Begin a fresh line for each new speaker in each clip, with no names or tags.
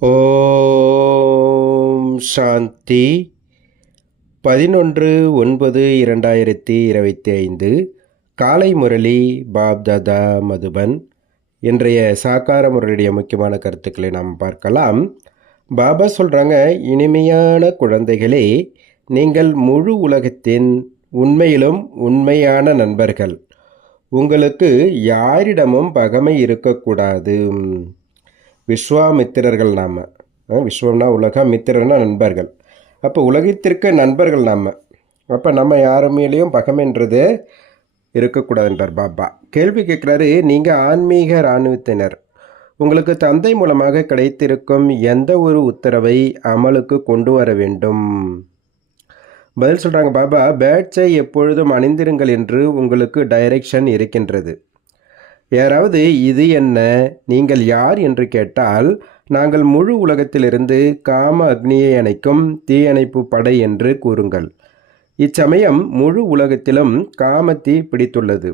ஓம் சாந்தி. பதினொன்று ஒன்பது இரண்டாயிரத்தி இருபத்தி ஐந்து. காலை முரளி பாப்தாதா மதுபன். இன்றைய சாக்கார முரளியுடைய முக்கியமான கருத்துக்களை நாம் பார்க்கலாம். பாபா சொல்கிறாங்க இனிமையான குழந்தைகளே நீங்கள் முழு உலகத்தின் உண்மையிலும் உண்மையான நண்பர்கள். உங்களுக்கு யாரிடமும் பகமை இருக்கக்கூடாது. விஸ்வாமித்திரர்கள் நாம். விஸ்வம்னா உலகம் மித்திரர்னா நண்பர்கள். அப்போ உலகத்திற்கு நண்பர்கள் நாம். அப்போ நம்ம யார் மேலேயும் பகமைன்றது இருக்கக்கூடாதுன்றார் பாபா. கேள்வி கேட்குறாரு நீங்கள் ஆன்மீக இராணுவத்தினர். உங்களுக்கு தந்தை மூலமாக கிடைத்திருக்கும் எந்த ஒரு உத்தரவை அமலுக்கு கொண்டு வர வேண்டும்? பதில் சொல்கிறாங்க பாபா பேட்சை எப்பொழுதும் அணிந்திருங்கள் என்று உங்களுக்கு டைரக்ஷன் இருக்கின்றது. யாராவது இது என்ன? நீங்கள் யார் என்று கேட்டால் நாங்கள் முழு உலகத்திலிருந்து காம அக்னியை அணைக்கும் தீயணைப்பு படை என்று கூறுங்கள். இச்சமயம் முழு உலகத்திலும் காமத்தீ பிடித்துள்ளது.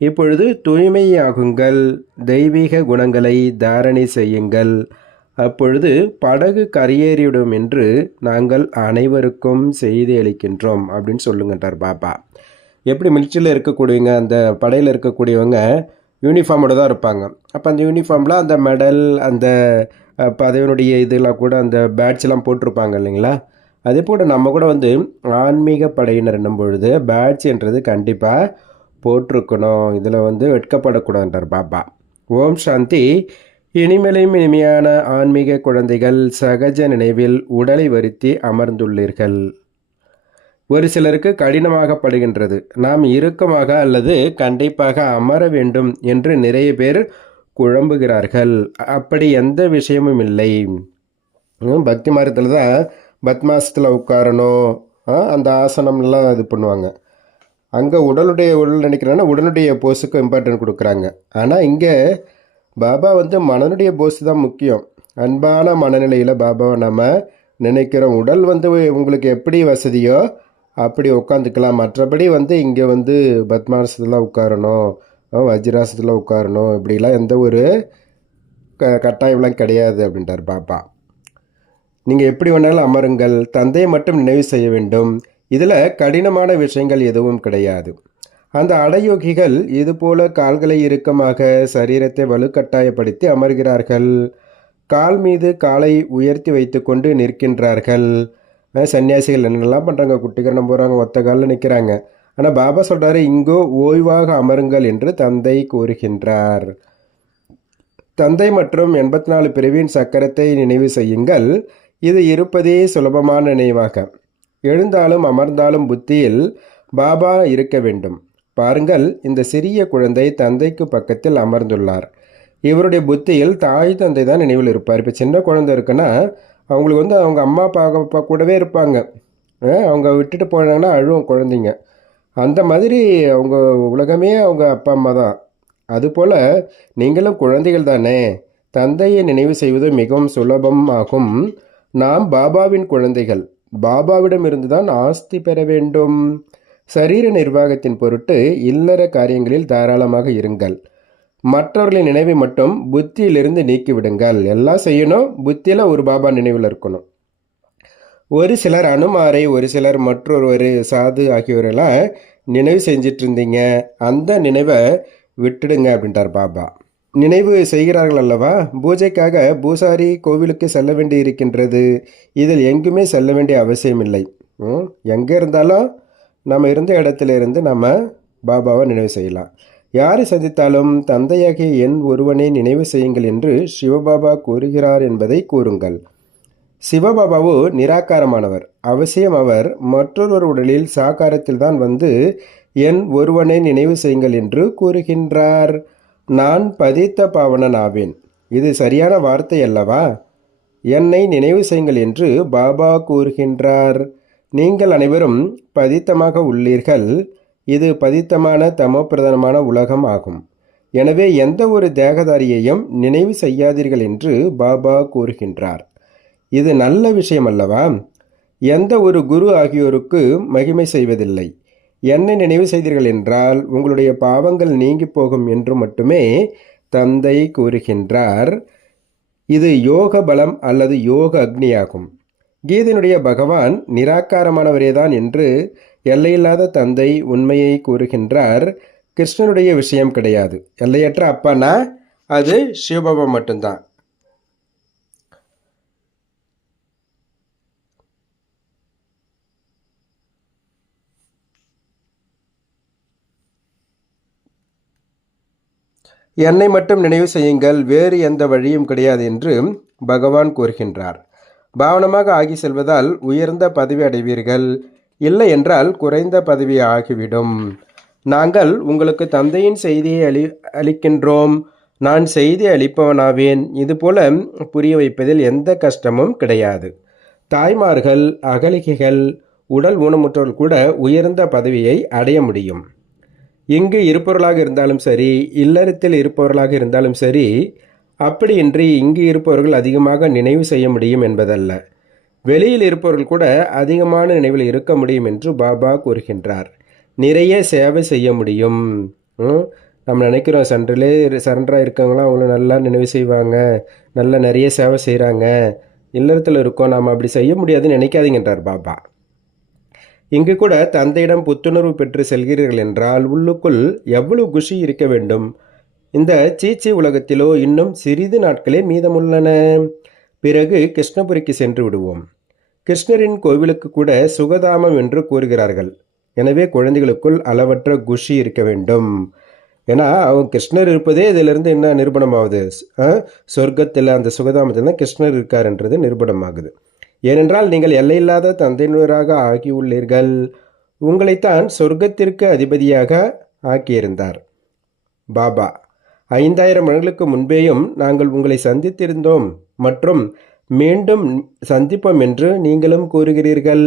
இப்பொழுது தூய்மையாகுங்கள் தெய்வீக குணங்களை தாரணை செய்யுங்கள். அப்பொழுது படகு கரையேறிவிடும் என்று நாங்கள் அனைவருக்கும் செய்தி அளிக்கின்றோம் அப்படின்னு சொல்லுங்கன்றார் பாபா. எப்படி மிலிட்ரியில் இருக்கக்கூடியவங்க அந்த படையில் இருக்கக்கூடியவங்க யூனிஃபார்மோடு தான் இருப்பாங்க. அப்போ அந்த யூனிஃபார்மில் அந்த மெடல் அந்த பதவியினுடைய இதெல்லாம் கூட அந்த பேட்ச்லாம் போட்டிருப்பாங்க இல்லைங்களா? அதே போல் நம்ம கூட வந்து ஆன்மீக படையினர் என்னும் பொழுது பேட்ச்ன்றது கண்டிப்பாக போட்டிருக்கணும். இதில் வந்து வெட்கப்படக்கூடாதுன்றார் பாபா. ஓம் சாந்தி. இனிமேலையும் இனிமையான ஆன்மீக குழந்தைகள் சகஜ நினைவில் உடலை வருத்தி அமர்ந்துள்ளீர்கள். ஒரு சிலருக்கு கடினமாகப்படுகின்றது. நாம் இறுக்கமாக அல்லது கண்டிப்பாக அமர வேண்டும் என்று நிறைய பேர் குழம்புகிறார்கள். அப்படி எந்த விஷயமும் இல்லை. பக்தி மாரத்தில் தான் பத்மாசத்தில் உட்காரணும். அந்த ஆசனம்லாம் இது பண்ணுவாங்க. அங்கே உடலுடைய உடல் நினைக்கிறாங்கன்னா உடலுடைய போஸுக்கு இம்பார்ட்டன்ட் கொடுக்குறாங்க. ஆனால் இங்கே பாபா வந்து மனனுடைய போஸ் தான் முக்கியம். அன்பான மனநிலையில் பாபாவை நம்ம நினைக்கிறோம். உடல் வந்து உங்களுக்கு எப்படி வசதியோ அப்படி உட்காந்துக்கலாம் மற்றபடி வந்து இங்கே வந்து பத்மாசத்தில் உட்காரணும் வஜ்ராசத்தில் உட்காரணும் இப்படிலாம் எந்த ஒரு க கட்டாயம்லாம் கிடையாது அப்படின்றார் பாப்பா. நீங்கள் எப்படி வேணாலும் அமருங்கள். தந்தையை மட்டும் நினைவு செய்ய வேண்டும். இதில் கடினமான விஷயங்கள் எதுவும் கிடையாது. அந்த அடயோகிகள் இதுபோல கால்களை இறுக்கமாக சரீரத்தை வலுக்கட்டாயப்படுத்தி அமர்கிறார்கள். கால் மீது காலை உயர்த்தி வைத்துக்கொண்டு நிற்கின்றார்கள். சன்னியாசிகள் என்னெல்லாம் பண்ணுறாங்க குட்டிகரணம் போகிறாங்க ஒத்த காலில் நிற்கிறாங்க ஆனால் பாபா சொல்கிறாரு இங்கோ ஓய்வாக அமருங்கள் என்று தந்தை கூறுகின்றார். தந்தை மற்றும் எண்பத்தி நாலு பிரிவின் சக்கரத்தை நினைவு செய்யுங்கள். இது இருப்பதே சுலபமான நினைவாக. எழுந்தாலும் அமர்ந்தாலும் புத்தியில் பாபா இருக்க வேண்டும். பாருங்கள் இந்த சிறிய குழந்தை தந்தைக்கு பக்கத்தில் அமர்ந்துள்ளார். இவருடைய புத்தியில் தாய் தந்தை தான் நினைவில் இருப்பார். இப்போ சின்ன குழந்தை இருக்குன்னா அவங்களுக்கு வந்து அவங்க அம்மா அப்பா கூடவே இருப்பாங்க. அவங்க விட்டுட்டு போனாங்கன்னா அழுவும் குழந்தைங்க. அந்த மாதிரி அவங்க உலகமே அவங்க அப்பா அம்மா தான். அதுபோல் நீங்களும் குழந்தைகள் தானே. தந்தையை நினைவு செய்வது மிகவும் சுலபம் ஆகும். நாம் பாபாவின் குழந்தைகள். பாபாவிடம் இருந்து தான் ஆஸ்தி பெற வேண்டும். சரீர நிர்வாகத்தின் பொருட்டு இல்லற காரியங்களில் தாராளமாக இருங்கள். மற்றவர்களின் நினைவை மட்டும் புத்தியிலிருந்து நீக்கிவிடுங்கள். எல்லாம் செய்யணும் புத்தியில் ஒரு பாபா நினைவில் இருக்கணும். ஒரு சிலர் அனுமாரை ஒரு சிலர் மற்றொரு சாது ஆகியோரெல்லாம் நினைவு செஞ்சிட்டு இருந்தீங்க அந்த நினைவை விட்டுடுங்க அப்படின்றார் பாபா. நினைவு செய்கிறார்கள் அல்லவா? பூஜைக்காக பூசாரி கோவிலுக்கு செல்ல வேண்டி இருக்கின்றது. இதில் எங்குமே செல்ல வேண்டிய அவசியம் இல்லை. எங்கே இருந்தாலும் நம்ம இருந்த இடத்துல இருந்து நம்ம பாபாவை நினைவு செய்யலாம். யாரை சந்தித்தாலும் தந்தையாகிய என் ஒருவனை நினைவு செய்யுங்கள் என்று சிவபாபா கூறுகிறார் என்பதை கூறுங்கள். சிவபாபாவோ நிராகாரமானவர். அவசியம் அவர் மற்றொரு உடலில் சாகாரத்தில்தான் வந்து என் ஒருவனை நினைவு செய்யுங்கள் என்று கூறுகின்றார். நான் பதித்த பாவனன் ஆவேன். இது சரியான வார்த்தை அல்லவா? என்னை நினைவு செய்யுங்கள் என்று பாபா கூறுகின்றார். நீங்கள் அனைவரும் பதித்தமாக உள்ளீர்கள். இது பதித்தமான தமோபிரதானமான உலகம் ஆகும். எனவே எந்த ஒரு தேகதாரியையும் நினைவு செய்யாதீர்கள் என்று பாபா கூறுகின்றார். இது நல்ல விஷயம் அல்லவா எந்த ஒரு குரு ஆகியோருக்கு மகிமை செய்வதில்லை. என்னை நினைவு செய்தீர்கள் என்றால் உங்களுடைய பாவங்கள் நீங்கி போகும் என்று மட்டுமே தந்தை கூறுகின்றார். இது யோக பலம் அல்லது யோக அக்னியாகும். கீதையினுடைய பகவான் நிராகாரமானவரேதான் என்று எல்லையில்லாத தந்தை உண்மையை கூறுகின்றார். கிருஷ்ணனுடைய விஷயம் கிடையாது. எல்லையற்ற அப்பானா அது சிவபாபா மட்டும்தான். என்னை மட்டும் நினைவு செய்யுங்கள் வேறு எந்த வழியும் கிடையாது என்று பகவான் கூறுகின்றார். பாவனமாக ஆகி செல்வதால் உயர்ந்த பதவி அடைவீர்கள். இல்லை என்றால் குறைந்த பதவி ஆகிவிடும் நாங்கள் உங்களுக்கு தந்தையின் செய்தியை அளி அளிக்கின்றோம். நான் செய்தி அளிப்பவனாவேன். இதுபோல புரிய வைப்பதில் எந்த கஷ்டமும் கிடையாது. தாய்மார்கள் அகலிகைகள் உடல் ஊனமுற்றோர் கூட உயர்ந்த பதவியை அடைய முடியும். இங்கு இருப்பவர்களாக இருந்தாலும் சரி இல்லறத்தில் இருப்பவர்களாக இருந்தாலும் சரி அப்படியின்றி இங்கு இருப்பவர்கள் அதிகமாக நினைவு செய்ய முடியும் என்பதல்ல. வெளியில் இருப்பவர்கள் கூட அதிகமான நினைவில் இருக்க முடியும் என்று பாபா கூறுகின்றார். நிறைய சேவை செய்ய முடியும். ம், நம்ம நினைக்கிறோம் சன்றிலே சரண்டராக இருக்கவங்களாம் அவங்கள நல்லா நினைவு செய்வாங்க. நல்லா நிறைய சேவை செய்கிறாங்க இல்லறத்தில் இருக்கோம் நாம் அப்படி செய்ய முடியாதுன்னு நினைக்காதீங்கன்றார் பாபா. இங்கு கூட தந்தையிடம் புத்துணர்வு பெற்று செல்கிறீர்கள் என்றால் உள்ளுக்குள் எவ்வளவு குஷி இருக்க வேண்டும்? இந்த சீச்சி உலகத்திலோ இன்னும் சிறிது நாட்களே மீதமுள்ளன. பிறகு கிருஷ்ணபுரிக்கு சென்று விடுவோம். கிருஷ்ணரின் கோவிலுக்கு கூட சுகதாமம் என்று கூறுகிறார்கள். எனவே குழந்தைகளுக்குள் அளவற்ற குஷி இருக்க வேண்டும். ஏன்னா அவங்க கிருஷ்ணர் இருப்பதே இதிலிருந்து என்ன நிரூபணமாகுது சொர்க்கத்தில் அந்த சுகதாமத்தில் தான் கிருஷ்ணர் இருக்காருன்றது நிரூபணமாகுது. ஏனென்றால் நீங்கள் எல்லையில்லாத தந்தையினராக ஆகியுள்ளீர்கள். உங்களைத்தான் சொர்க்கத்திற்கு அதிபதியாக ஆக்கியிருந்தார். பாபா ஐந்தாயிரம் ஆண்டுகளுக்கு முன்பேயும் நாங்கள் உங்களை சந்தித்திருந்தோம். மற்றும் மீண்டும் சந்திப்போம் என்று நீங்களும் கூறுகிறீர்கள்.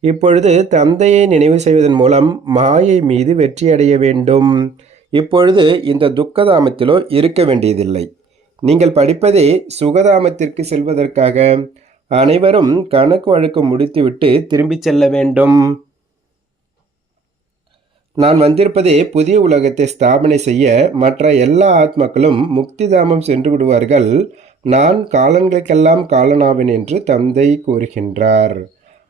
இப்பொழுது தந்தையை நினைவு செய்வதன் மூலம் மாயை மீது வெற்றியடைய வேண்டும். இப்பொழுது இந்த துக்கதாமத்திலோ இருக்க வேண்டியதில்லை. நீங்கள் படிப்பதே சுகதாமத்திற்கு செல்வதற்காக அனைவரும் கணக்கு வழக்கு முடித்துவிட்டு திரும்பிச் செல்ல வேண்டும். நான் வந்திருப்பதே புதிய உலகத்தை ஸ்தாபனை செய்ய மற்ற எல்லா ஆத்மாக்களும் முக்திதாமம் சென்று விடுவார்கள். நான் காலங்களுக்கெல்லாம் காலனாவேன் என்று தந்தை கூறுகின்றார்.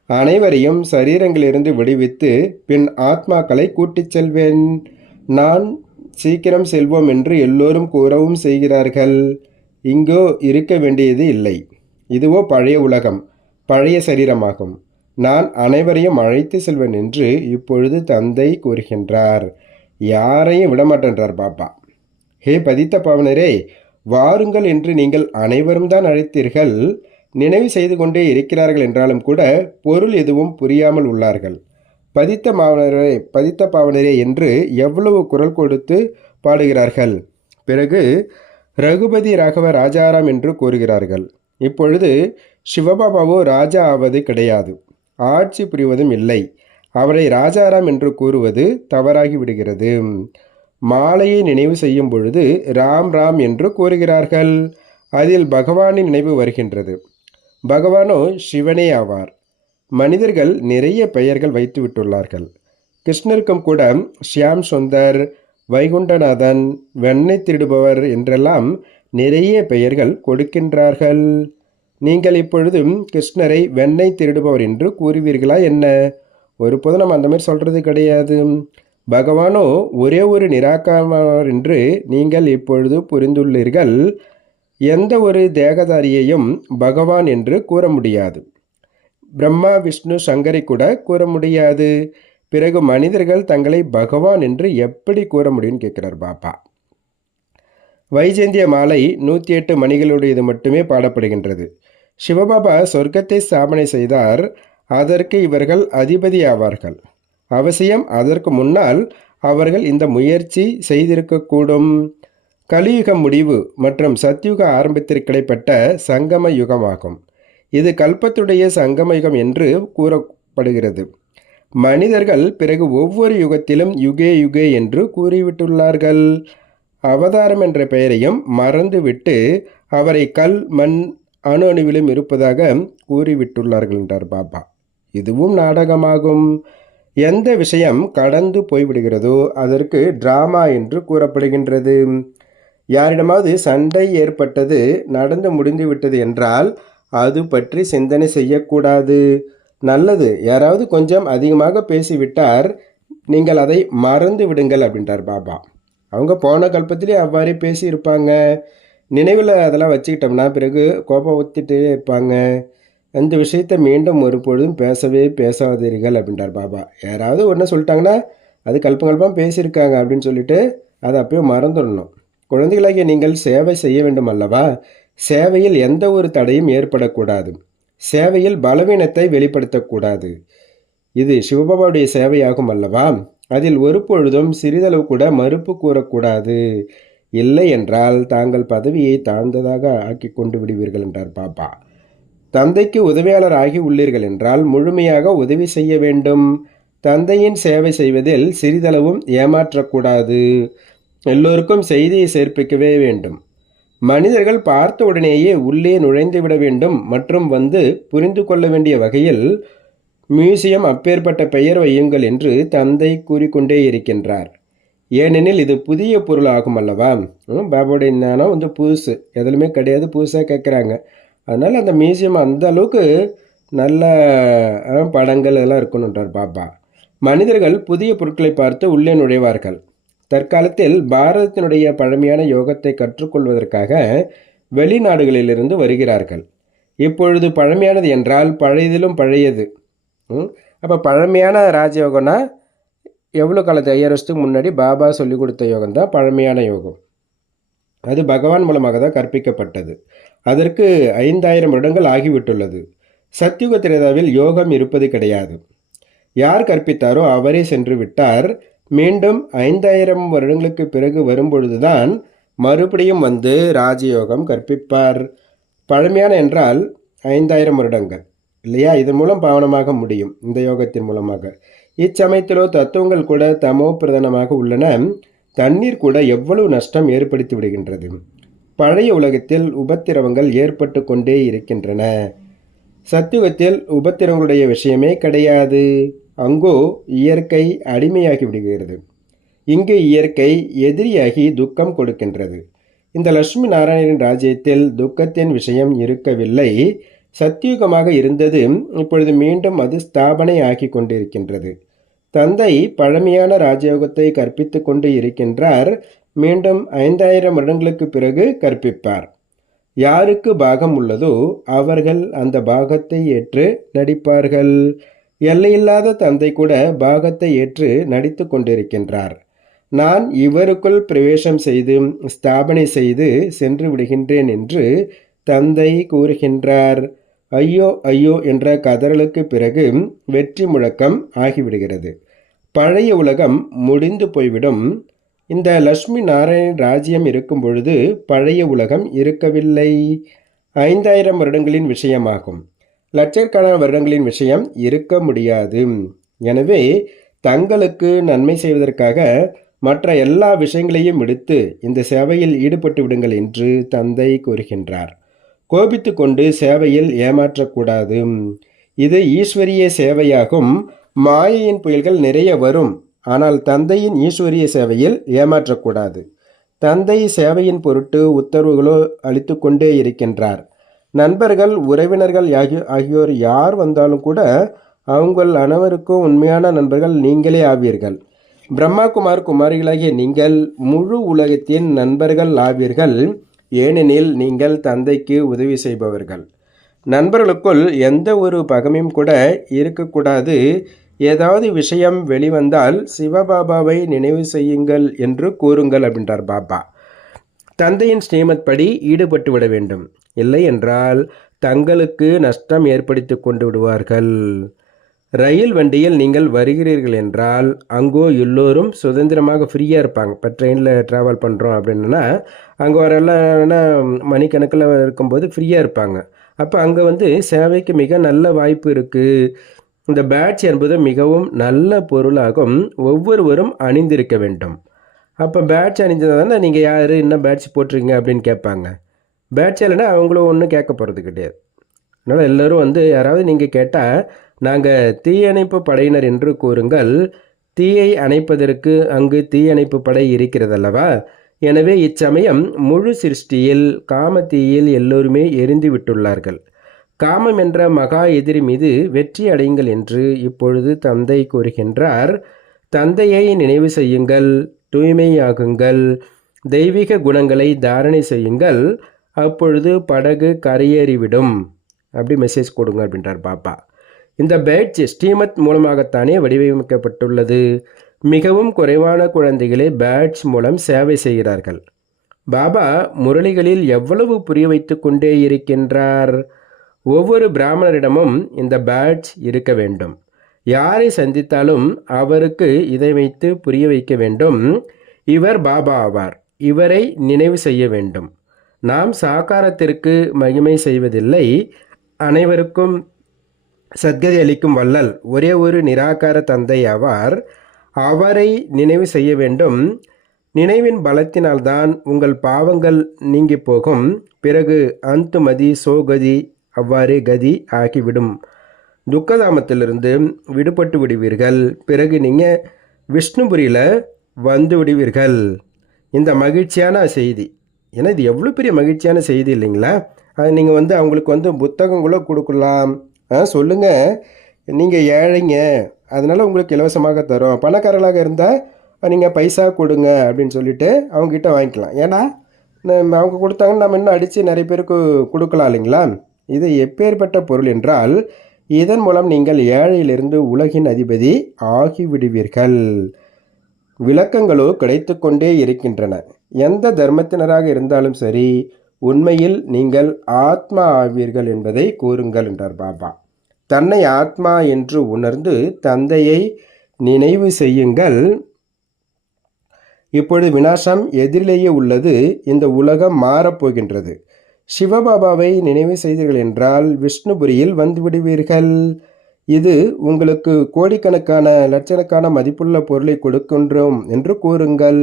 அனைவரையும் சரீரங்களிலிருந்து விடுவித்து பின் ஆத்மாக்களை கூட்டிச் செல்வேன். நான் சீக்கிரம் செல்வோம் என்று எல்லோரும் கூறவும் செய்கிறார்கள். இங்கோ இருக்க வேண்டியது இல்லை. இதுவோ பழைய உலகம் பழைய சரீரமாகும். நான் அனைவரையும் அழைத்து செல்வேன் என்று இப்பொழுது தந்தை கூறுகின்றார். யாரையும் விடமாட்டேன்றார் பாப்பா. ஹே பதித்த பாவனரே வாருங்கள் என்று நீங்கள் அனைவரும் தான் அழைத்தீர்கள் நினைவு செய்து கொண்டே இருக்கிறார்கள் என்றாலும் கூட பொருள் எதுவும் புரியாமல் உள்ளார்கள். பதித்த பாவனரே பதித்த பாவனரே என்று எவ்வளவு குரல் கொடுத்து பாடுகிறார்கள். பிறகு ரகுபதி ராகவ ராஜாராம் என்று கூறுகிறார்கள். இப்பொழுது சிவபாபாவோ ராஜா ஆவது கிடையாது. ஆட்சி புரிவதும் இல்லை. அவரை ராஜாராம் என்று கூறுவது தவறாகி விடுகிறது. மாலையை நினைவு செய்யும் பொழுது ராம் ராம் என்று கூறுகிறார்கள். அதில் பகவானின் நினைவு வருகின்றது. பகவானோ சிவனே ஆவார். மனிதர்கள் நிறைய பெயர்கள் வைத்து விட்டுள்ளார்கள். கிருஷ்ணருக்கும் கூட ஷியாம் சுந்தர் வைகுண்டநாதன் வெண்ணெய் திருடுபவர் என்றெல்லாம் நிறைய பெயர்கள் கொடுக்கின்றார்கள். நீங்கள் இப்பொழுதும் கிருஷ்ணரை வெண்ணை திருடுபவர் என்று கூறுவீர்களா என்ன? ஒருபோதும் நம்ம அந்த மாதிரி சொல்கிறது கிடையாது. பகவானோ ஒரே ஒரு நிராகாரமானவர் என்று நீங்கள் இப்பொழுது புரிந்துள்ளீர்கள். எந்த ஒரு தேகதாரியையும் பகவான் என்று கூற முடியாது. பிரம்மா விஷ்ணு சங்கரை கூட கூற முடியாது. பிறகு மனிதர்கள் தங்களை பகவான் என்று எப்படி கூற முடியும்னு கேட்கிறார் பாப்பா. வைஜெந்திய மாலை நூற்றி எட்டு மணிகளுடையது மட்டுமே பாடப்படுகின்றது. சிவபாபா சொர்க்கத்தை ஸ்தாபனை செய்தார். அதற்கு இவர்கள் அதிபதி ஆவார்கள். அவசியம். அதற்கு முன்னால் அவர்கள் இந்த முயற்சி செய்திருக்கக்கூடும். கலியுக முடிவு மற்றும் சத்யுக ஆரம்பத்திற்கிடைப்பட்ட சங்கம யுகமாகும். இது கல்பத்துடைய சங்கம யுகம் என்று கூறப்படுகிறது. மனிதர்கள் பிறகு ஒவ்வொரு யுகத்திலும் யுகே யுகே என்று கூறிவிட்டுள்ளார்கள். அவதாரம் என்ற பெயரையும் மறந்துவிட்டு அவரை கல் மண் அணு அணுவிலும் இருப்பதாக கூறிவிட்டுள்ளார்கள் என்றார் பாபா. இதுவும் நாடகமாகும். எந்த விஷயம் கடந்து போய்விடுகிறதோ அதற்கு டிராமா என்று கூறப்படுகின்றது. யாரிடமாவது சண்டை ஏற்பட்டது நடந்து முடிந்து விட்டது என்றால் அது பற்றி சிந்தனை செய்யக்கூடாது. நல்லது யாராவது கொஞ்சம் அதிகமாக பேசிவிட்டார் நீங்கள் அதை மறந்து விடுங்கள் அப்படின்றார் பாபா. அவங்க போன கல்பத்திலே அவ்வாறே பேசியிருப்பாங்க. நினைவில் அதெல்லாம் வச்சுக்கிட்டோம்னா பிறகு கோபம் ஊற்றிட்டே இருப்பாங்க. அந்த விஷயத்தை மீண்டும் ஒரு பொழுதும் பேசவே பேசாதீர்கள் அப்படின்றார் பாபா. யாராவது ஒன்று சொல்லிட்டாங்கன்னா அது கல்பம் கல்பம் பேசியிருக்காங்க அப்படின்னு சொல்லிட்டு அதை அப்பயே மறந்துடணும். குழந்தைகளாகிய நீங்கள் சேவை செய்ய வேண்டும் அல்லவா? சேவையில் எந்த ஒரு தடையும் ஏற்படக்கூடாது. சேவையில் பலவீனத்தை வெளிப்படுத்தக்கூடாது. இது சிவபாபாவுடைய சேவையாகும் அல்லவா? அதில் ஒரு பொழுதும் சிறிதளவு கூட மறுப்பு கூறக்கூடாது. இல்லை என்றால் தாங்கள் பதவியை தாழ்ந்ததாக ஆக்கி கொண்டு விடுவீர்கள் என்றார் பாபா. தந்தைக்கு உதவியாளர் ஆகி உள்ளீர்கள் என்றால் முழுமையாக உதவி செய்ய வேண்டும். தந்தையின் சேவை செய்வதில் சிறிதளவும் ஏமாற்றக்கூடாது. எல்லோருக்கும் செய்தியை சேர்ப்பிக்கவே வேண்டும். மனிதர்கள் பார்த்த உடனேயே உள்ளே நுழைந்து விட வேண்டும் மற்றும் வந்து புரிந்து கொள்ள வேண்டிய வகையில் மியூசியம் அப்பேற்பட்ட பெயர் வையுங்கள் என்று தந்தை கூறிக்கொண்டே இருக்கின்றார். ஏனெனில் இது புதிய பொருள் ஆகும் அல்லவா? ம், பாபாவுடைய ஞானம் வந்து புதுசு. எதுலையுமே கிடையாது புதுசாக கேட்குறாங்க அதனால் அந்த மியூசியம் அந்த அளவுக்கு நல்ல படங்கள் எல்லாம் இருக்கணுன்றார் பாபா மனிதர்கள் புதிய பொருட்களை பார்த்து உள்ளே நுழைவார்கள். தற்காலத்தில் பாரதத்தினுடைய பழமையான யோகத்தை கற்றுக்கொள்வதற்காக வெளிநாடுகளிலிருந்து வருகிறார்கள். இப்பொழுது பழமையானது என்றால் பழையதிலும் பழையது. அப்போ பழமையான ராஜயோகம்னா எவ்வளோ காலத்து ஐயாயிரம் வருஷத்துக்கு முன்னாடி பாபா சொல்லி கொடுத்த யோகம் தான் பழமையான யோகம். அது பகவான் மூலமாக தான் கற்பிக்கப்பட்டது. அதற்கு ஐந்தாயிரம் வருடங்கள் ஆகிவிட்டுள்ளது. சத்யுக திரேதாவில் யோகம் இருப்பது கிடையாது. யார் கற்பித்தாரோ அவரே சென்று விட்டார். மீண்டும் ஐந்தாயிரம் வருடங்களுக்கு பிறகு வரும்பொழுதுதான் மறுபடியும் வந்து ராஜயோகம் கற்பிப்பார். பழமையான என்றால் ஐந்தாயிரம் வருடங்கள் இல்லையா? இதன் மூலம் பாவனமாக முடியும் இந்த யோகத்தின் மூலமாக. இச்சமயத்திலோ தத்துவங்கள் கூட தமோ பிரதானமாக உள்ளன. தண்ணீர் கூட எவ்வளவு நஷ்டம் ஏற்படுத்தி விடுகின்றது? பழைய உலகத்தில் உபத்திரவங்கள் ஏற்பட்டு கொண்டே இருக்கின்றன. சத்துவத்தில் உபத்திரவங்களுடைய விஷயமே கிடையாது. அங்கோ இயற்கை அடிமையாகி விடுகிறது. இங்கு இயற்கை எதிரியாகி துக்கம் கொடுக்கின்றது. இந்த லட்சுமி நாராயணன் ராஜ்யத்தில் துக்கத்தின் விஷயம் இருக்கவில்லை. சத்தியுகமாக இருந்தது இப்பொழுது மீண்டும் அது ஸ்தாபனை ஆகி கொண்டிருக்கின்றது. தந்தை பழமையான ராஜயோகத்தை கற்பித்து கொண்டு இருக்கின்றார். மீண்டும் ஐந்தாயிரம் வருடங்களுக்கு பிறகு கற்பிப்பார். யாருக்கு பாகம் உள்ளதோ அவர்கள் அந்த பாகத்தை ஏற்று நடிப்பார்கள். எல்லையில்லாத தந்தை கூட பாகத்தை ஏற்று நடித்து கொண்டிருக்கின்றார். நான் இவருக்குள் பிரவேசம் செய்து ஸ்தாபனை செய்து சென்று விடுகின்றேன் என்று தந்தை கூறுகின்றார். ஐயோ ஐயோ என்ற கதறலுக்கு பிறகு வெற்றி முழக்கம் ஆகிவிடுகிறது. பழைய உலகம் முடிந்து போய்விடும். இந்த லட்சுமி நாராயண் ராஜ்யம் இருக்கும் பொழுது பழைய உலகம் இருக்கவில்லை. ஐந்தாயிரம் வருடங்களின் விஷயமாகும். லட்சக்கணக்கான வருடங்களின் விஷயம் இருக்க முடியாது. எனவே தங்களுக்கு நன்மை செய்வதற்காக மற்ற எல்லா விஷயங்களையும் விடுத்து இந்த சேவையில் ஈடுபட்டு விடுங்கள் என்று தந்தை கூறுகின்றார். கோபித்து கொண்டு சேவையில் ஏமாற்றக்கூடாது. இது ஈஸ்வரிய சேவையாகும். மாயையின் புயல்கள் நிறைய வரும். ஆனால் தந்தையின் ஈஸ்வரிய சேவையில் ஏமாற்றக்கூடாது. தந்தை சேவையின் பொருட்டு உத்தரவுகளோ அளித்து கொண்டே இருக்கின்றார். நண்பர்கள் உறவினர்கள் ஆகிய ஆகியோர் யார் வந்தாலும் கூட அவங்கள் அனைவருக்கும் உண்மையான நண்பர்கள் நீங்களே ஆவீர்கள். பிரம்மா குமார் குமாரிகளாகிய நீங்கள் முழு உலகத்தின் நண்பர்கள் ஆவீர்கள். ஏனெனில் நீங்கள் தந்தைக்கு உதவி செய்பவர்கள். நண்பர்களுக்குள் எந்த ஒரு பகமையும் கூட இருக்கக்கூடாது. ஏதாவது விஷயம் வெளிவந்தால் சிவபாபாவை நினைவு செய்யுங்கள் என்று கூறுங்கள் அப்படின்றார் பாபா. தந்தையின் ஸ்ரீமத் படி ஈடுபட்டு விட வேண்டும். இல்லை என்றால் தங்களுக்கு நஷ்டம் ஏற்படுத்தி கொண்டு விடுவார்கள். ரயில் வண்டியில் நீங்கள் வருகிறீர்கள் என்றால் அங்கோ எல்லோரும் சுதந்திரமாக ஃப்ரீயாக இருப்பாங்க. இப்போ ட்ரெயினில் ட்ராவல் பண்ணுறோம் அப்படின்னா அங்கே வரலாம் மணிக்கணக்கில் இருக்கும்போது ஃப்ரீயாக இருப்பாங்க. அப்போ அங்கே வந்து சேவைக்கு மிக நல்ல வாய்ப்பு இருக்குது இந்த பேட்ச் என்பது மிகவும் நல்ல பொருளாகும். ஒவ்வொருவரும் அணிந்திருக்க வேண்டும். அப்போ பேட்ச் அணிஞ்சதால் தானே நீங்கள் யார் என்ன பேட்ச் போட்டிருக்கீங்க அப்படின்னு கேட்பாங்க. பேட்ச் இல்லைன்னா அவங்களும் ஒன்றும் கேட்க போகிறது கிடையாது. அதனால் எல்லோரும் வந்து யாராவது நீங்கள் கேட்டால் நாங்கள் தீயணைப்பு படையினர் என்று கூறுங்கள். தீயை அணைப்பதற்கு அங்கு தீயணைப்பு படை இருக்கிறதல்லவா? எனவே இச்சமயம் முழு சிருஷ்டியில் காமத்தீயில் எல்லோருமே எரிந்து விட்டுள்ளார்கள் காமம் என்ற மகா எதிரி மீது வெற்றி அடையுங்கள் என்று இப்பொழுது தந்தை கூறுகின்றார். தந்தையை நினைவு செய்யுங்கள் தூய்மையாகுங்கள் தெய்வீக குணங்களை தாரணை செய்யுங்கள். அப்பொழுது படகு கரையேறிவிடும். அப்படி மெசேஜ் கொடுங்க அப்படின்றார் பாப்பா. இந்த பேட்ச் ஸ்ரீமத் மூலமாகத்தானே வடிவமைக்கப்பட்டுள்ளது. மிகவும் குறைவான குழந்தைகளே பேட்ச் மூலம் சேவை செய்கிறார்கள். பாபா முரளிகளில் எவ்வளவு புரிய வைத்து கொண்டே இருக்கின்றார்? ஒவ்வொரு பிராமணரிடமும் இந்த பேட்ச் இருக்க வேண்டும். யாரை சந்தித்தாலும் அவருக்கு இதை வைத்து புரிய வைக்க வேண்டும். இவர் பாபா ஆவார். இவரை நினைவு செய்ய வேண்டும். நாம் சாகாரத்திற்கு மகிமை செய்வதில்லை. அனைவருக்கும் சத்கதி அளிக்கும் வள்ளல் ஒரே ஒரு நிராகார தந்தை ஆவார். அவரை நினைவு செய்ய வேண்டும். நினைவின் பலத்தினால்தான் உங்கள் பாவங்கள் நீங்கி போகும். பிறகு அந்துமதி சோகதி அவ்வாறே கதி ஆகிவிடும். துக்கதாமத்திலிருந்து விடுபட்டு விடுவீர்கள். பிறகு நீங்கள் விஷ்ணுபுரியில் வந்து விடுவீர்கள். இந்த மகிழ்ச்சியான செய்தி. ஏன்னா இது எவ்வளோ பெரிய மகிழ்ச்சியான செய்தி இல்லைங்களா? அது நீங்கள் வந்து அவங்களுக்கு வந்து புத்தகம் கூட கொடுக்கலாம். ஆ சொல்லுங்கள் நீங்கள் ஏழைங்க. அதனால் உங்களுக்கு இலவசமாக தரும். பணக்காரர்களாக இருந்தால் நீங்கள் பைசா கொடுங்க அப்படின்னு சொல்லிட்டு அவங்ககிட்ட வாங்கிக்கலாம். ஏன்னா அவங்க கொடுத்தாங்கன்னு நம்ம இன்னும் அடித்து நிறைய பேருக்கு கொடுக்கலாம் இல்லைங்களா? இது எப்பேற்பட்ட பொருள் என்றால் இதன் மூலம் நீங்கள் ஏழையிலிருந்து உலகின் அதிபதி ஆகிவிடுவீர்கள். விளக்கங்களோ கிடைத்து கொண்டே இருக்கின்றன. எந்த தர்மத்தினராக இருந்தாலும் சரி உண்மையில் நீங்கள் ஆத்மா ஆவீர்கள் என்பதை கூறுங்கள் என்றார் பாபா. தன்னை ஆத்மா என்று உணர்ந்து தந்தையை நினைவு செய்யுங்கள். இப்பொழுது வினாசம் எதிரிலேயே உள்ளது இந்த உலகம் மாறப்போகின்றது சிவபாபாவை நினைவு செய்தீர்கள் என்றால் விஷ்ணுபுரியில் வந்துவிடுவீர்கள் இது உங்களுக்கு கோடிக்கணக்கான லட்சணக்கான மதிப்புள்ள பொருளை கொடுக்கின்றோம் என்று கூறுங்கள்.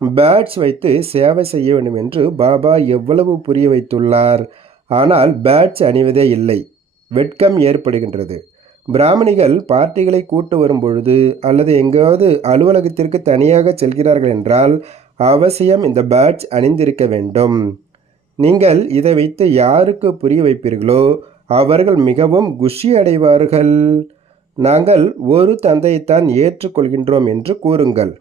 பேட்ஸ் வைத்து சேவை செய்ய வேண்டும் என்று பாபா எவ்வளவு புரிய வைத்துள்ளார். ஆனால் பேட்ச் அணிவதே இல்லை. வெட்கம் ஏற்படுகின்றது. பிராமணிகள் பார்ட்டிகளை கூட்டு வரும் பொழுது அல்லது எங்காவது அலுவலகத்திற்கு தனியாக செல்கிறார்கள் என்றால் அவசியம் இந்த பேட்ச் அணிந்திருக்க வேண்டும். நீங்கள் இதை வைத்து யாருக்கு புரிய வைப்பீர்களோ அவர்கள் மிகவும் குஷி அடைவார்கள் நாங்கள் ஒரு தந்தையைத்தான் ஏற்றுக்கொள்கின்றோம் என்று கூறுங்கள்.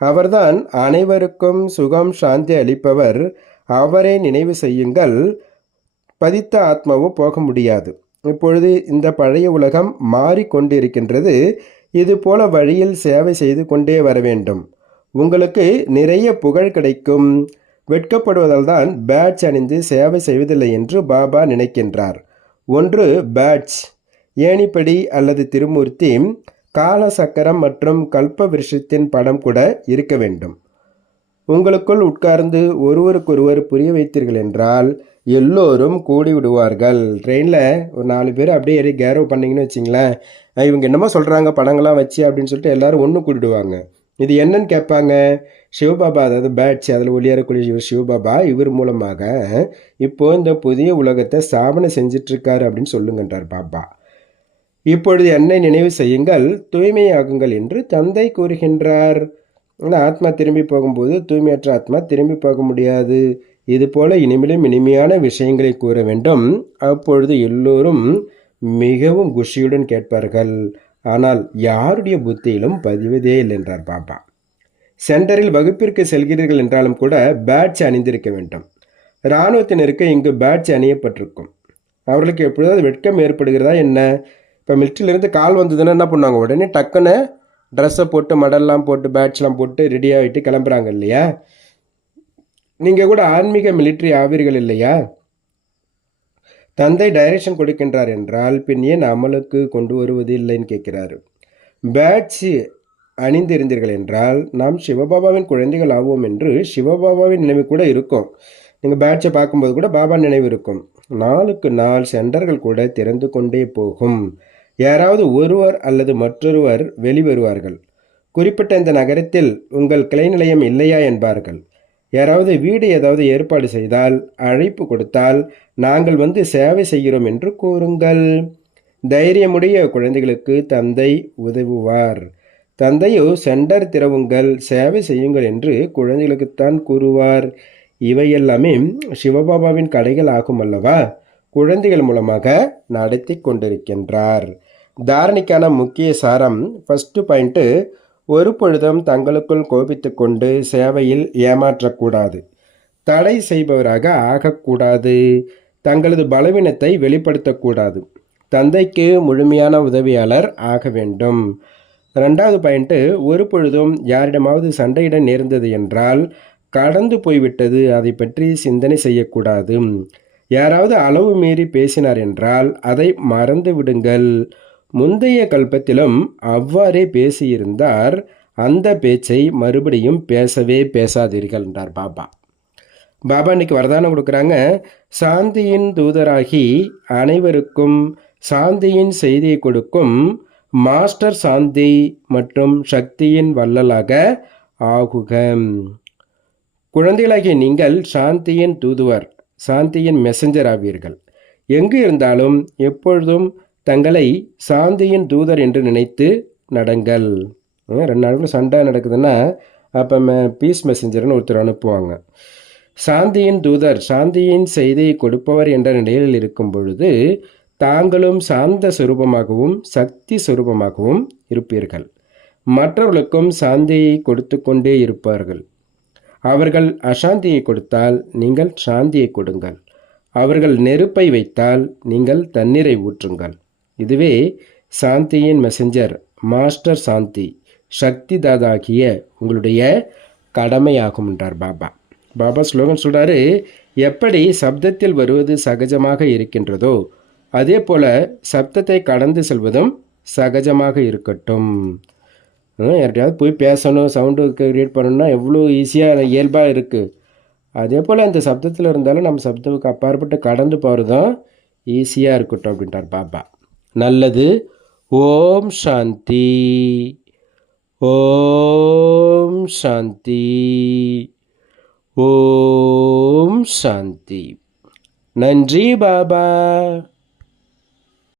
அவர்தான் அனைவருக்கும் சுகம் சாந்தி அளிப்பவர். அவரை நினைவு செய்யுங்கள். பதித்த ஆத்மாவோ போக முடியாது. இப்பொழுது இந்த பழைய உலகம் மாறிக்கொண்டிருக்கின்றது. இது போல வழியில் சேவை செய்து கொண்டே வர வேண்டும். உங்களுக்கு நிறைய புகழ் கிடைக்கும். வெட்கப்படுவதால் தான் பேட்ச் அணிந்து சேவை செய்வதில்லை என்று பாபா நினைக்கின்றார். ஒன்று பேட்ச் ஏணிப்படி அல்லது திருமூர்த்தி கால சக்கரம் மற்றும் கல்ப விருஷத்தின் படம் கூட இருக்க வேண்டும். உங்களுக்குள் உட்கார்ந்து ஒருவருக்கொருவர் புரிய வைத்தீர்கள் என்றால் எல்லோரும் கூடி விடுவார்கள் ட்ரெயினில் ஒரு நாலு பேர் அப்படியே ஏறி கேரவ் பண்ணிங்கன்னு வச்சிங்களேன் இவங்க என்னமோ சொல்கிறாங்க படங்கள்லாம் வச்சு அப்படின்னு சொல்லிட்டு எல்லோரும் ஒன்று கூட்டிடுவாங்க இது என்னன்னு கேட்பாங்க. சிவபாபா அதாவது பேட்ஸ் அதில் ஒளியாரக்கூடிய இவர் சிவபாபா இவர் மூலமாக இப்போ இந்த புதிய உலகத்தை ஸ்தாபனை செஞ்சிட்ருக்காரு அப்படின்னு சொல்லுங்கன்றார் பாபா. இப்பொழுது என்னை நினைவு செய்யுங்கள் தூய்மையாகுங்கள் என்று தந்தை கூறுகின்றார். ஆனால் ஆத்மா திரும்பி போகும்போது தூய்மையற்ற ஆத்மா திரும்பி போக முடியாது. இது போல இனிமேலும் இனிமையான விஷயங்களை கூற வேண்டும். அப்பொழுது எல்லோரும் மிகவும் குஷியுடன் கேட்பார்கள். ஆனால் யாருடைய புத்தியிலும் பதிவதே இல்லை என்றார் பாபா சென்டரில் வகுப்பிற்கு செல்கிறீர்கள் என்றாலும் கூட பேட்ச் அணிந்திருக்க வேண்டும். இராணுவத்தினருக்கு இங்கு பேட்ச் அணியப்பட்டிருக்கும். அவர்களுக்கு எப்பொழுதாவது வெட்கம் ஏற்படுகிறதா என்ன? இப்போ மிலிட்ரியிலேருந்து கால் வந்ததுன்னா என்ன பண்ணுவாங்க? உடனே டக்குன்னு ட்ரெஸ்ஸை போட்டு மடல்லாம் போட்டு பேட்ச்லாம் போட்டு ரெடி ஆகிட்டு கிளம்புறாங்க இல்லையா? நீங்கள் கூட ஆன்மீக மிலிட்ரி ஆவீர்கள் இல்லையா? தந்தை டைரக்ஷன் கொடுக்கின்றார் என்றால் பின் ஏன் அமலுக்கு கொண்டு வருவது இல்லைன்னு கேட்கிறாரு. பேட்ச் அணிந்திருந்தீர்கள் என்றால் நாம் சிவபாபாவின் குழந்தைகள் ஆவோம் என்று சிவபாபாவின் நினைவு கூட இருக்கும். நீங்கள் பேட்சை பார்க்கும்போது கூட பாபா நினைவு இருக்கும். நாளுக்கு நாள் சென்டர்கள் கூட திறந்து கொண்டே போகும். யாராவது ஒருவர் அல்லது மற்றொருவர் வெளிவருவார்கள். குறிப்பிட்ட இந்த நகரத்தில் உங்கள் கிளை நிலையம் இல்லையா என்பார்கள். யாராவது வீடு ஏதாவது ஏற்பாடு செய்தால் அழைப்பு கொடுத்தால் நாங்கள் வந்து சேவை செய்கிறோம் என்று கூறுங்கள். தைரியமுடைய குழந்தைகளுக்கு தந்தை உதவுவார். தந்தையோ சென்டர் திறவுங்கள் சேவை செய்யுங்கள் என்று குழந்தைகளுக்குத்தான் கூறுவார். இவையெல்லாமே சிவபாபாவின் கடைகள் ஆகும் அல்லவா? குழந்தைகள் மூலமாக நடத்தி கொண்டிருக்கின்றார். தாரணிக்கான முக்கிய சாரம் ஃபஸ்ட்டு பாயிண்ட்டு ஒரு பொழுதும் தங்களுக்குள் கோபித்து கொண்டு சேவையில் ஏமாற்றக்கூடாது. தடை செய்பவராக ஆகக்கூடாது. தங்களது பலவீனத்தை வெளிப்படுத்தக்கூடாது. தந்தைக்கு முழுமையான உதவியாளர் ஆக வேண்டும். ரெண்டாவது பாயிண்ட்டு ஒரு பொழுதும் யாரிடமாவது சண்டையிட நேர்ந்தது என்றால் கடந்து போய்விட்டது அதை பற்றி சிந்தனை செய்யக்கூடாது. யாராவது அளவு மீறி பேசினார் என்றால் அதை மறந்து விடுங்கள். முந்தைய கல்பத்திலும் அவ்வாறே பேசியிருந்தார். அந்த பேச்சை மறுபடியும் பேசவே பேசாதீர்கள் என்றார் பாபா. பாபா இன்னைக்கு வரதானம் கொடுக்குறாங்க. சாந்தியின் தூதராகி அனைவருக்கும் சாந்தியின் செய்தியை கொடுக்கும் மாஸ்டர் சாந்தி மற்றும் சக்தியின் வள்ளலாக ஆகுக. குழந்தைகளாகிய நீங்கள் சாந்தியின் தூதுவர் சாந்தியின் மெசஞ்சர் ஆவீர்கள். எங்கு இருந்தாலும் எப்பொழுதும் தங்களை சாந்தியின் தூதர் என்று நினைத்து நடங்கள். ரெண்டு நாளுக்குள்ள சண்டை நடக்குதுன்னா அப்போ பீஸ் மெசஞ்சர்னு ஒருத்தர் அனுப்புவாங்க. சாந்தியின் தூதர் சாந்தியின் செய்தியை கொடுப்பவர் என்ற நிலையில் இருக்கும் பொழுது தாங்களும் சாந்த சுரூபமாகவும் சக்தி சுரூபமாகவும் இருப்பீர்கள். மற்றவர்களுக்கும் சாந்தியை கொடுத்து கொண்டே இருப்பார்கள். அவர்கள் அசாந்தியை கொடுத்தால் நீங்கள் சாந்தியை கொடுங்கள். அவர்கள் நெருப்பை வைத்தால் நீங்கள் தண்ணீரை ஊற்றுங்கள். இதுவே சாந்தியின் மெசஞ்சர் மாஸ்டர் சாந்தி சக்தி தாதாகிய உங்களுடைய கடமையாகும் என்றார் பாபா. பாபா ஸ்லோகன் சொல்கிறாரு எப்படி சப்தத்தில் வருவது சகஜமாக இருக்கின்றதோ அதே போல் சப்தத்தை கடந்து செல்வதும் சகஜமாக இருக்கட்டும். ஹம், யார்கிட்டயாவது போய் பேசணும் சவுண்டு கிரியேட் பண்ணணும்னா எவ்வளோ ஈஸியாக இயல்பாக இருக்குது அதே போல் அந்த சப்தத்தில் இருந்தாலும் நம்ம சப்தத்துக்கு அப்பாற்பட்டு கடந்து போகிறது தான் ஈஸியாக இருக்கட்டும் அப்படின்ட்டார் பாபா. நல்லது. ஓம் சாந்தி. ஓம் சாந்தி. ஓம் சாந்தி. நன்றி பாபா.